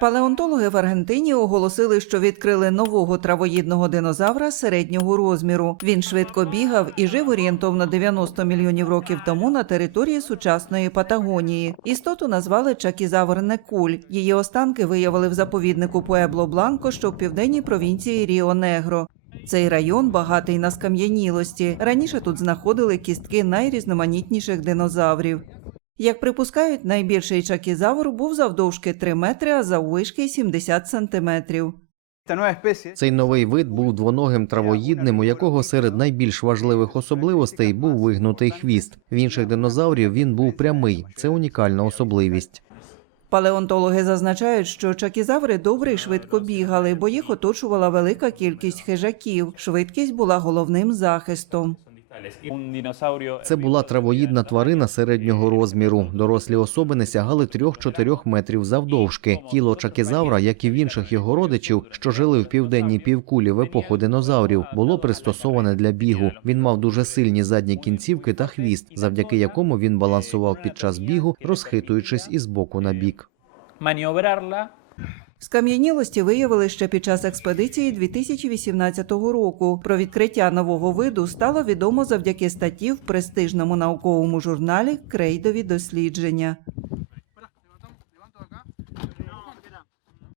Палеонтологи в Аргентині оголосили, що відкрили нового травоїдного динозавра середнього розміру. Він швидко бігав і жив орієнтовно 90 мільйонів років тому на території сучасної Патагонії. Істоту назвали Чакізавр Некуль. Її останки виявили в заповіднику Пуебло Бланко, що в південній провінції Ріо Негро. Цей район багатий на скам'янілості. Раніше тут знаходили кістки найрізноманітніших динозаврів. Як припускають, найбільший чакізавр був завдовжки 3 метри, а заввишки 70 сантиметрів. Цей новий вид був двоногим травоїдним, у якого серед найбільш важливих особливостей був вигнутий хвіст. В інших динозаврів він був прямий. Це унікальна особливість. Палеонтологи зазначають, що чакізаври добре і швидко бігали, бо їх оточувала велика кількість хижаків. Швидкість була головним захистом. Це була травоїдна тварина середнього розміру. Дорослі особи не сягали 3-4 метрів завдовжки. Тіло чакізавра, як і в інших його родичів, що жили в південній півкулі в епоху динозаврів, було пристосоване для бігу. Він мав дуже сильні задні кінцівки та хвіст, завдяки якому він балансував під час бігу, розхитуючись із боку на бік. maniobrarla Скам'янілості виявили ще під час експедиції 2018 року. Про відкриття нового виду стало відомо завдяки статті в престижному науковому журналі Крейдові дослідження.